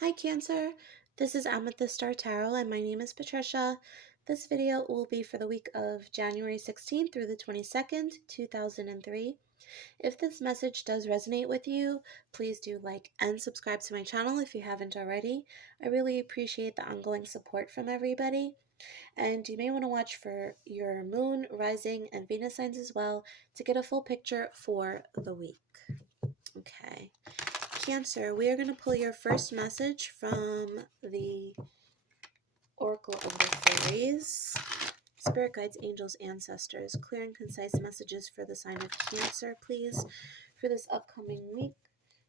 Hi Cancer, this is Amethyst Star Tarot and my name is Patricia. This video will be for the week of January 16th through the 22nd, 2003. If this message does resonate with you, please do like and subscribe to my channel if you haven't already. I really appreciate the ongoing support from everybody. And you may want to watch for your moon, rising, and Venus signs as well to get a full picture for the week. Okay. Cancer, we are going to pull your first message from the Oracle of the Fairies. Spirit guides, angels, ancestors, clear and concise messages for the sign of Cancer, please, for this upcoming week,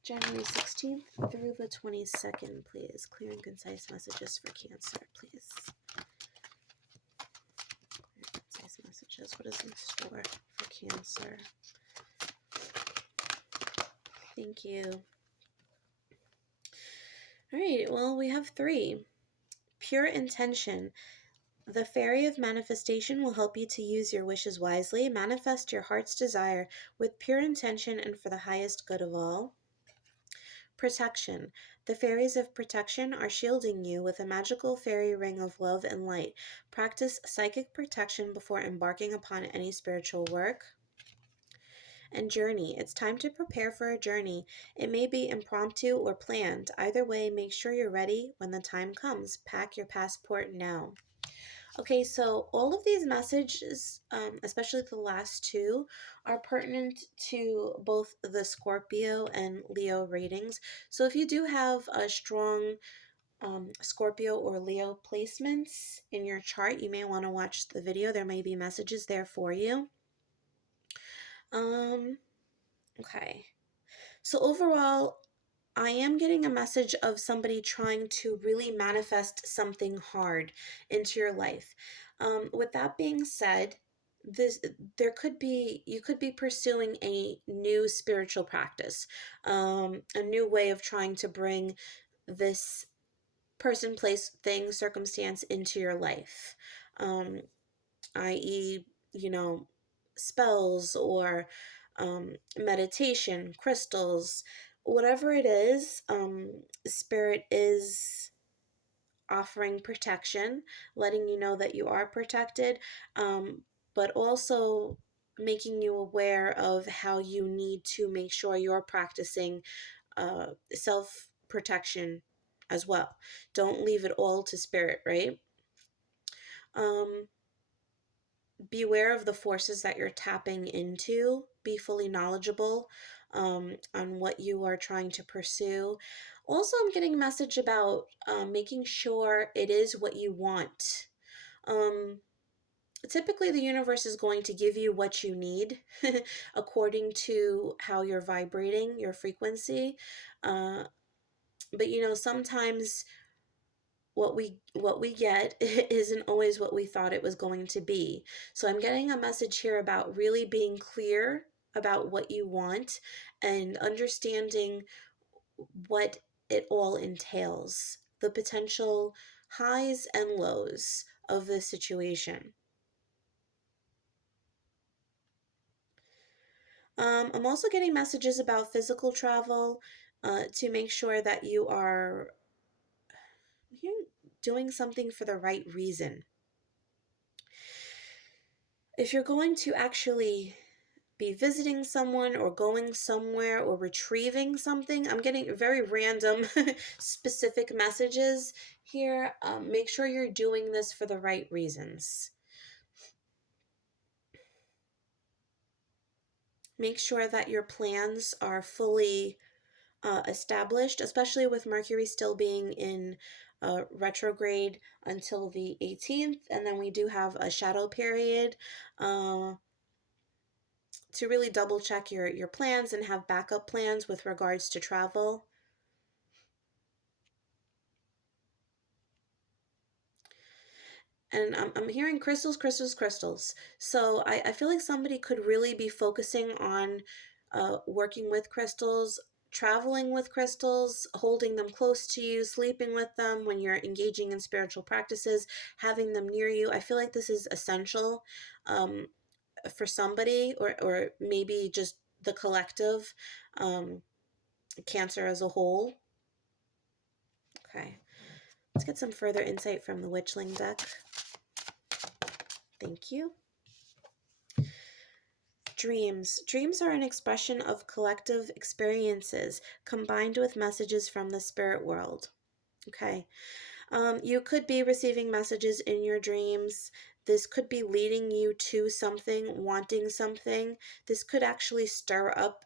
January 16th through the 22nd, please. Clear and concise messages for Cancer, please. Clear and concise messages. What is in store for Cancer? Thank you. All right, well, we have 3. Pure intention. The Fairy of Manifestation will help you to use your wishes wisely. Manifest your heart's desire with pure intention and for the highest good of all. Protection. The fairies of protection are shielding you with a magical fairy ring of love and light. Practice psychic protection before embarking upon any spiritual work. And journey. It's time to prepare for a journey. It may be impromptu or planned. Either way, make sure you're ready when the time comes. Pack your passport now. Okay, so all of these messages, especially the last 2, are pertinent to both the Scorpio and Leo ratings. So if you do have a strong Scorpio or Leo placements in your chart, you may want to watch the video. There may be messages there for you. Okay. So overall, I am getting a message of somebody trying to really manifest something hard into your life. With that being said, you could be pursuing a new spiritual practice, a new way of trying to bring this person, place, thing, circumstance into your life, i.e., spells or meditation, crystals, whatever it is. Spirit is offering protection, letting you know that you are protected, but also making you aware of how you need to make sure you're practicing self protection as well. Don't leave it all to spirit, right? Beware of the forces that you're tapping into. Be fully knowledgeable on what you are trying to pursue. Also, I'm getting a message about making sure it is what you want. Typically, the universe is going to give you what you need according to how you're vibrating, your frequency. But sometimes what we get isn't always what we thought it was going to be. So I'm getting a message here about really being clear about what you want and understanding what it all entails, the potential highs and lows of the situation. I'm also getting messages about physical travel to make sure that you're doing something for the right reason. If you're going to actually be visiting someone or going somewhere or retrieving something, I'm getting very random specific messages here. Make sure you're doing this for the right reasons. Make sure that your plans are fully established, especially with Mercury still being in retrograde until the 18th. And then we do have a shadow period to really double check your plans and have backup plans with regards to travel. And I'm hearing crystals, crystals, crystals. So I feel like somebody could really be focusing on working with crystals, traveling with crystals, holding them close to you, sleeping with them when you're engaging in spiritual practices, having them near you. I feel like this is essential for somebody, or maybe just the collective, Cancer as a whole. Okay. Let's get some further insight from the Witchling deck. Thank you. Dreams. Dreams are an expression of collective experiences combined with messages from the spirit world. Okay. You could be receiving messages in your dreams. This could be leading you to something, wanting something. This could actually stir up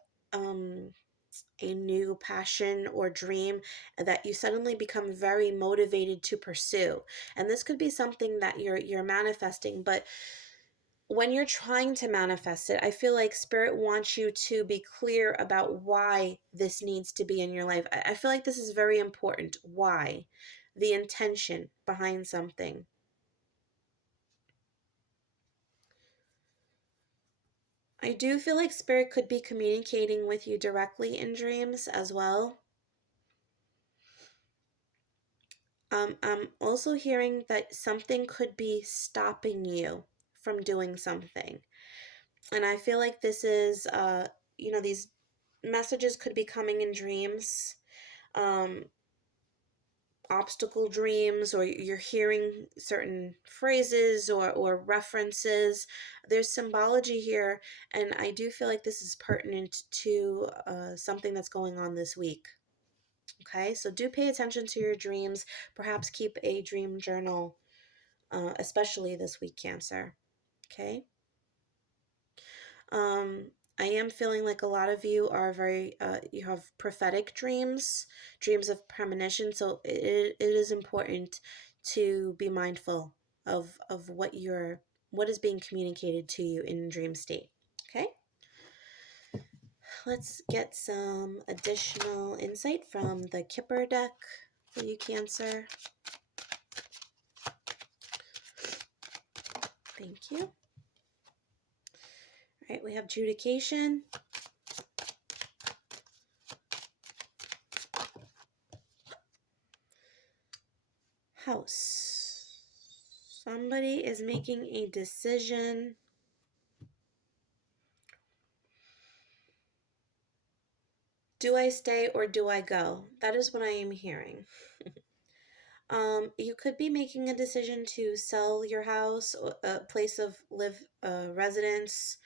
a new passion or dream that you suddenly become very motivated to pursue. And this could be something that you're manifesting, but when you're trying to manifest it, I feel like spirit wants you to be clear about why this needs to be in your life. I feel like this is very important. Why? The intention behind something. I do feel like spirit could be communicating with you directly in dreams as well. I'm also hearing that something could be stopping you from doing something. And I feel like this is, these messages could be coming in dreams, um, obstacle dreams, or you're hearing certain phrases or references. There's symbology here, and I do feel like this is pertinent to something that's going on this week. Okay, so do pay attention to your dreams. Perhaps keep a dream journal, especially this week, Cancer. Okay. Um, I am feeling like a lot of you are you have prophetic dreams, dreams of premonition. So it is important to be mindful of what is being communicated to you in dream state. Okay. Let's get some additional insight from the Kipper deck for you, Cancer. Thank you. All right, we have Judication, House. Somebody is making a decision. Do I stay or do I go? That is what I am hearing. You could be making a decision to sell your house, a place of residence,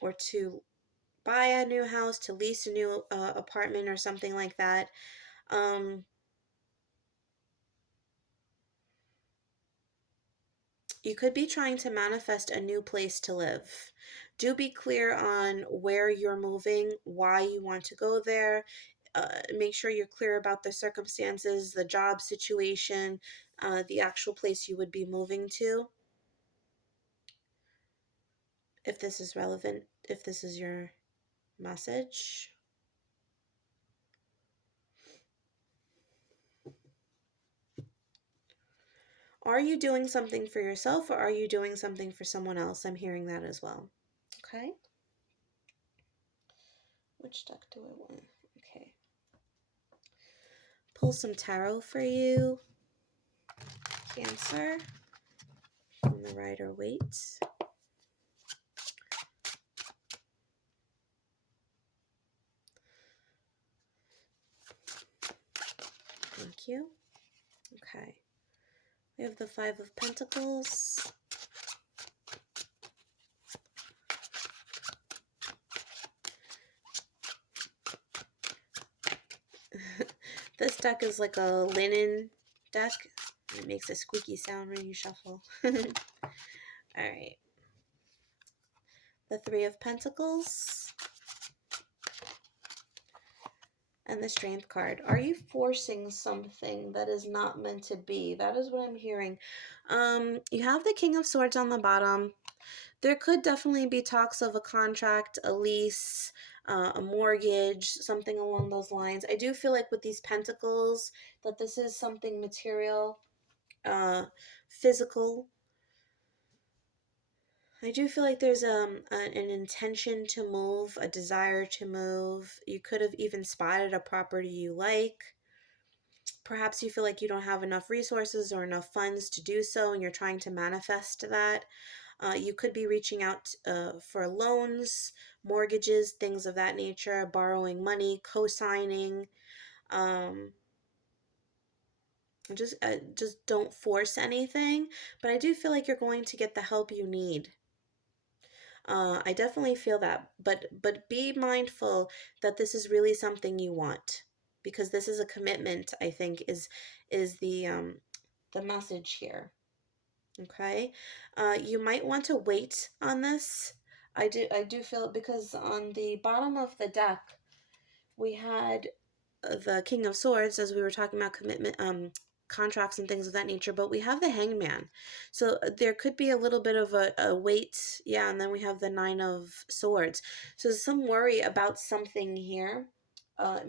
or to buy a new house, to lease a new apartment or something like that. You could be trying to manifest a new place to live. Do be clear on where you're moving, why you want to go there. Make sure you're clear about the circumstances, the job situation, the actual place you would be moving to. If this is relevant, if this is your message. Are you doing something for yourself or are you doing something for someone else? I'm hearing that as well. Okay. Which deck do I want? Okay. Pull some tarot for you, Cancer, from the Rider-Waite. Thank you. Okay. We have the Five of Pentacles. This deck is like a linen deck. It makes a squeaky sound when you shuffle. Alright. The Three of Pentacles. And the Strength card. Are you forcing something that is not meant to be? That is what I'm hearing. You have the King of Swords on the bottom. There could definitely be talks of a contract, a lease, a mortgage, something along those lines. I do feel like with these pentacles that this is something material, physical. I do feel like there's an intention to move, a desire to move. You could have even spotted a property you like. Perhaps you feel like you don't have enough resources or enough funds to do so, and you're trying to manifest that. You could be reaching out for loans, mortgages, things of that nature, borrowing money, co-signing. Just don't force anything, but I do feel like you're going to get the help you need. I definitely feel that, but be mindful that this is really something you want, because this is a commitment. I think is the message here. Okay, you might want to wait on this. I do feel, because on the bottom of the deck we had the King of Swords, as we were talking about commitment, contracts and things of that nature, but we have the Hangman. So there could be a little bit of a wait. Yeah, and then we have the Nine of Swords. So there's some worry about something here.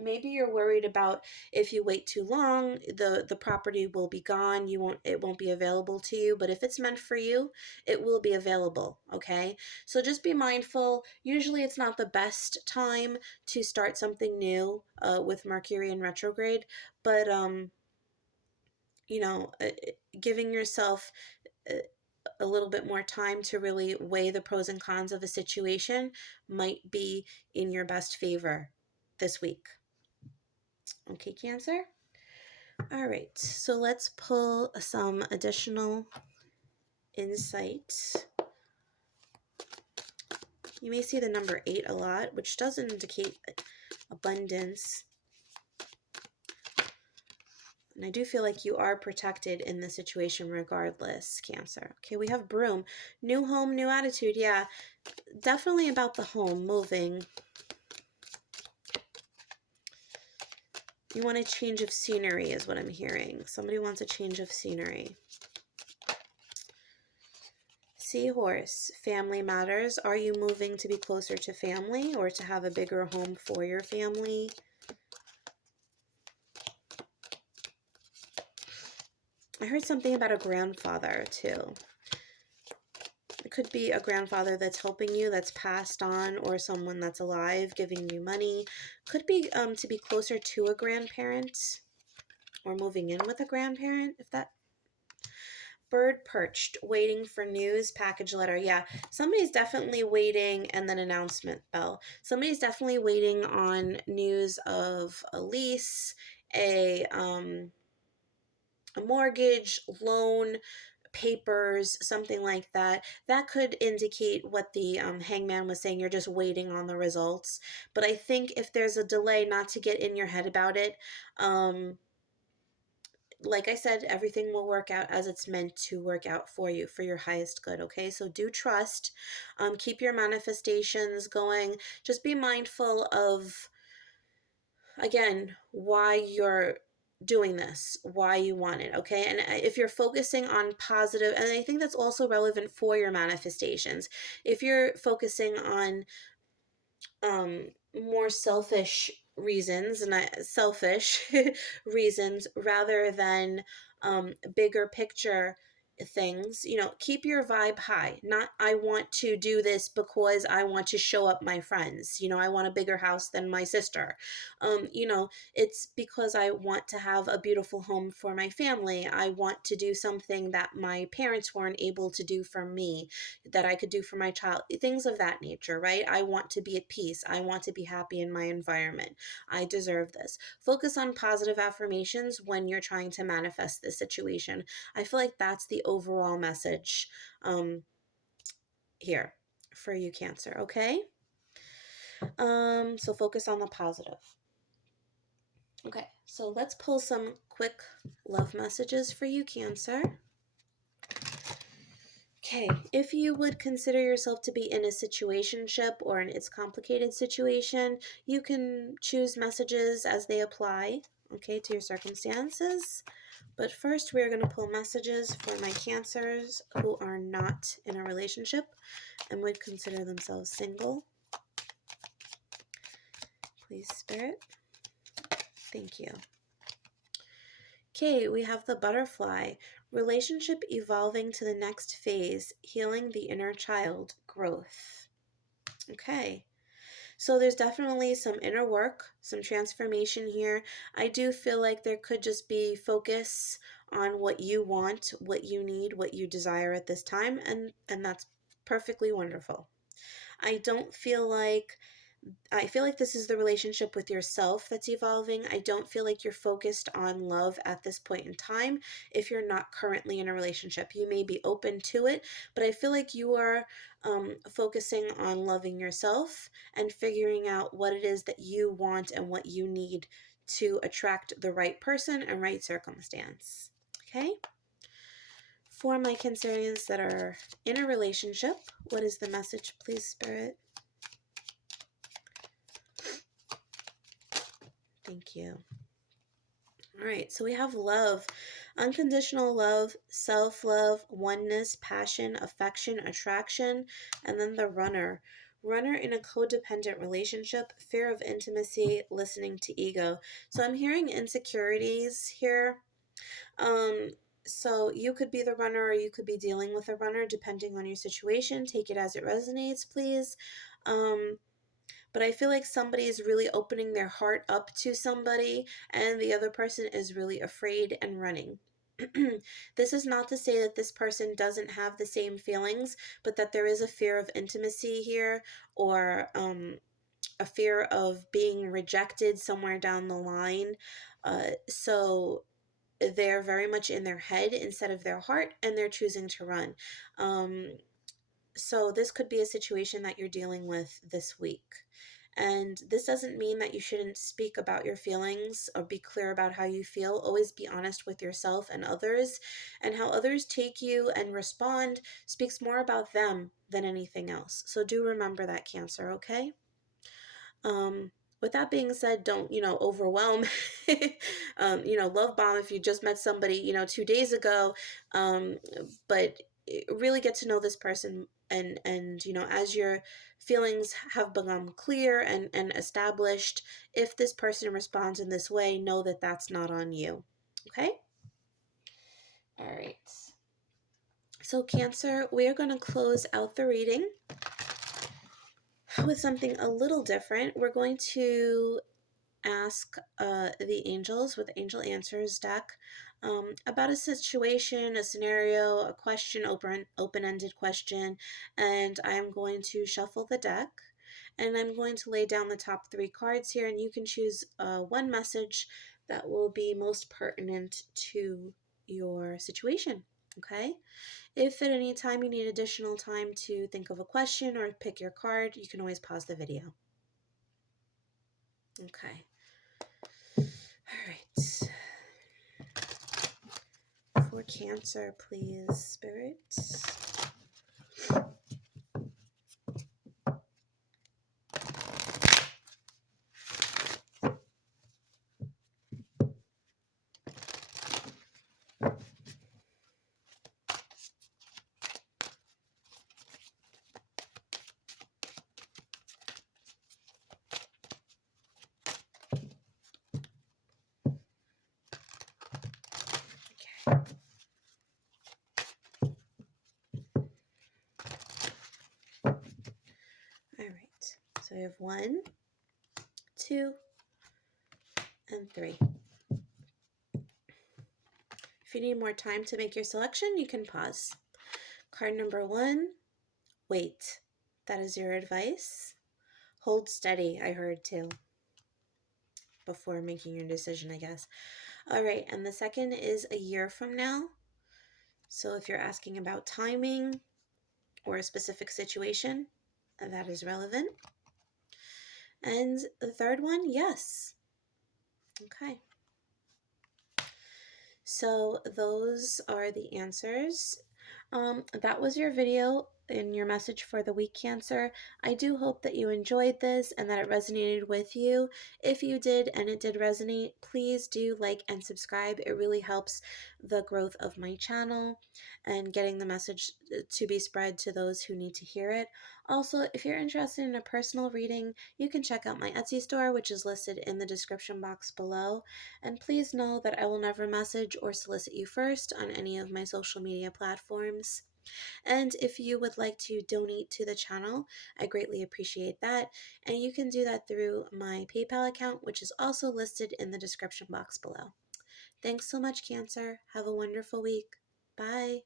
Maybe you're worried about, if you wait too long, the property will be gone. It won't be available to you. But if it's meant for you, it will be available. Okay, so just be mindful. Usually, it's not the best time to start something new with Mercury in retrograde, but you know, giving yourself uh, a little bit more time to really weigh the pros and cons of a situation might be in your best favor this week. Okay, Cancer? All right, so let's pull some additional insight. You may see the number 8 a lot, which does indicate abundance. And I do feel like you are protected in the situation regardless, Cancer. Okay, we have Broom. New home, new attitude. Yeah, definitely about the home, moving. You want a change of scenery is what I'm hearing. Somebody wants a change of scenery. Seahorse, family matters. Are you moving to be closer to family or to have a bigger home for your family? I heard something about a grandfather too. It could be a grandfather that's helping you, that's passed on, or someone that's alive giving you money. Could be to be closer to a grandparent or moving in with a grandparent, if that. Bird perched, waiting for news, package letter. Yeah, somebody's definitely waiting, and then announcement bell. Somebody's definitely waiting on news of a lease, a mortgage, loan, papers, something like that. That could indicate what the hangman was saying. You're just waiting on the results. But I think if there's a delay, not to get in your head about it. Like I said, everything will work out as it's meant to work out for you, for your highest good. Okay, so do trust. Keep your manifestations going. Just be mindful of, again, why you're doing this, why you want it. Okay, and if you're focusing on positive, and I think that's also relevant for your manifestations, if you're focusing on more selfish reasons, and selfish reasons, rather than bigger picture things, you know, keep your vibe high. Not, I want to do this because I want to show up my friends, you know, I want a bigger house than my sister. You know, it's because I want to have a beautiful home for my family. I want to do something that my parents weren't able to do for me, that I could do for my child, things of that nature, right? I want to be at peace. I want to be happy in my environment. I deserve this. Focus on positive affirmations when you're trying to manifest this situation. I feel like that's the overall message here for you, Cancer, okay? So focus on the positive. Okay, so let's pull some quick love messages for you, Cancer. Okay, if you would consider yourself to be in a situationship or in its complicated situation, you can choose messages as they apply, okay, to your circumstances. But first, we're going to pull messages for my Cancers who are not in a relationship and would consider themselves single. Please, Spirit. Thank you. Okay, we have the Butterfly. Relationship evolving to the next phase, healing the inner child, growth. Okay, so there's definitely some inner work, some transformation here. I do feel like there could just be focus on what you want, what you need, what you desire at this time, and that's perfectly wonderful. I don't feel like I feel like this is the relationship with yourself that's evolving. I don't feel like you're focused on love at this point in time. If you're not currently in a relationship, you may be open to it, but I feel like you are focusing on loving yourself and figuring out what it is that you want and what you need to attract the right person and right circumstance. Okay? For my Cancerians that are in a relationship, what is the message, please, Spirit? Thank you. All right, so we have love, unconditional love, self-love, oneness, passion, affection, attraction, and then the runner. Runner in a codependent relationship, fear of intimacy, listening to ego. So I'm hearing insecurities here. So you could be the runner or you could be dealing with a runner depending on your situation. Take it as it resonates, please. But I feel like somebody is really opening their heart up to somebody and the other person is really afraid and running. This is not to say that this person doesn't have the same feelings, but that there is a fear of intimacy here, or a fear of being rejected somewhere down the line. So they're very much in their head instead of their heart, and they're choosing to run. So this could be a situation that you're dealing with this week. And this doesn't mean that you shouldn't speak about your feelings or be clear about how you feel. Always be honest with yourself and others. And how others take you and respond speaks more about them than anything else. So do remember that, Cancer, okay? With that being said, don't, overwhelm, love bomb if you just met somebody, 2 days ago. But really get to know this person, and as your feelings have become clear and established, if this person responds in this way, know that that's not on you. Okay? All right. So Cancer, we are going to close out the reading with something a little different. We're going to ask the angels with Angel Answers deck about a situation, a scenario, a question, open-ended question, and I'm going to shuffle the deck, and I'm going to lay down the top 3 cards here, and you can choose one message that will be most pertinent to your situation. Okay? If at any time you need additional time to think of a question or pick your card, you can always pause the video. Okay. All right. For Cancer, please, Spirit. All right, so I have 1, 2, and 3. If you need more time to make your selection, you can pause. Card number 1, wait. That is your advice. Hold steady, I heard too, before making your decision, I guess. All right, and the second is a year from now. So if you're asking about timing or a specific situation, that is relevant. And the third one, yes. Okay. So those are the answers. That was your video and your message for the week, Cancer. I do hope that you enjoyed this and that it resonated with you. If you did and it did resonate, please do like and subscribe. It really helps the growth of my channel and getting the message to be spread to those who need to hear it. Also, if you're interested in a personal reading, you can check out my Etsy store, which is listed in the description box below. And please know that I will never message or solicit you first on any of my social media platforms. And if you would like to donate to the channel, I greatly appreciate that. And you can do that through my PayPal account, which is also listed in the description box below. Thanks so much, Cancer. Have a wonderful week. Bye.